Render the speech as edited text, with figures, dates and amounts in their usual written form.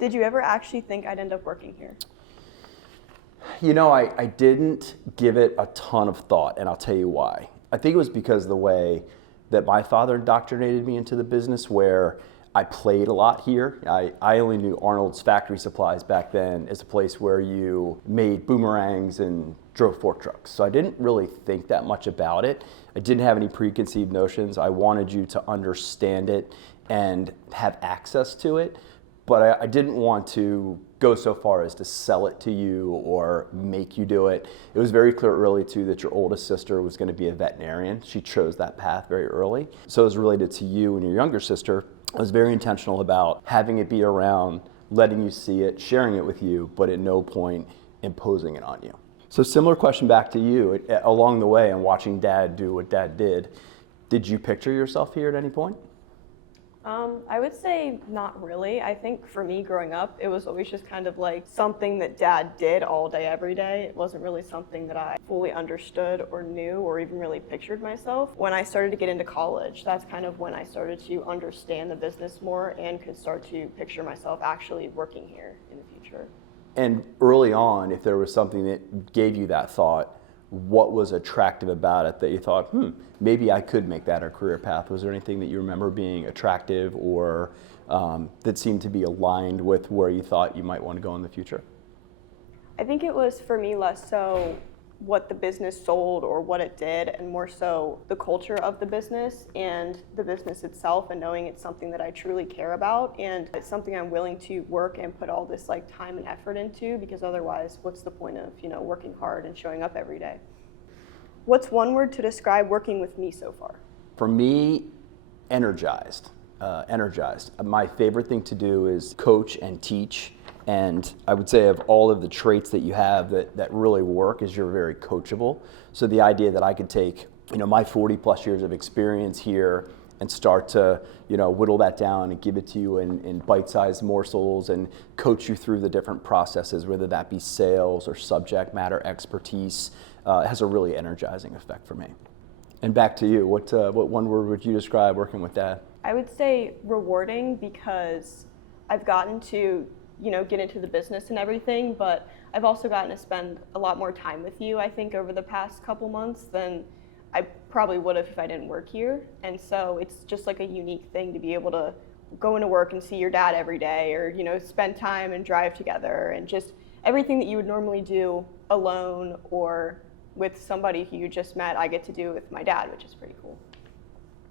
Did you ever actually think I'd end up working here? You know, I didn't give it a ton of thought, and I'll tell you why. I think it was because of the way that my father indoctrinated me into the business, where I played a lot here. I only knew Arnold's Factory Supplies back then as a place where you made boomerangs and drove fork trucks. So I didn't really think that much about it. I didn't have any preconceived notions. I wanted you to understand it and have access to it, but I didn't want to go so far as to sell it to you or make you do it. It was very clear early too that your oldest sister was going to be a veterinarian. She chose that path very early. So as related to you and your younger sister, I was very intentional about having it be around, letting you see it, sharing it with you, but at no point imposing it on you. So similar question back to you. Along the way and watching Dad do what Dad did you picture yourself here at any point? I would say not really. I think for me growing up, it was always just kind of like something that Dad did all day, every day. It wasn't really something that I fully understood or knew or even really pictured myself. When I started to get into college, that's kind of when I started to understand the business more and could start to picture myself actually working here in the future. And early on, if there was something that gave you that thought, what was attractive about it that you thought, maybe I could make that a career path? Was there anything that you remember being attractive or that seemed to be aligned with where you thought you might want to go in the future? I think it was for me less so what the business sold or what it did, and more so the culture of the business and the business itself, and knowing it's something that I truly care about and it's something I'm willing to work and put all this like time and effort into, because otherwise what's the point of working hard and showing up every day? What's one word to describe working with me so far? For me, energized. Energized. My favorite thing to do is coach and teach. And I would say of all of the traits that you have that really work is you're very coachable. So the idea that I could take, my 40 plus years of experience here and start to, whittle that down and give it to you in bite-sized morsels and coach you through the different processes, whether that be sales or subject matter expertise, has a really energizing effect for me. And back to you, what one word would you describe working with Dad? I would say rewarding, because I've gotten to get into the business and everything, but I've also gotten to spend a lot more time with you, I think, over the past couple months than I probably would have if I didn't work here. And so it's just like a unique thing to be able to go into work and see your dad every day, or spend time and drive together, and just everything that you would normally do alone or with somebody who you just met, I get to do with my dad, which is pretty cool.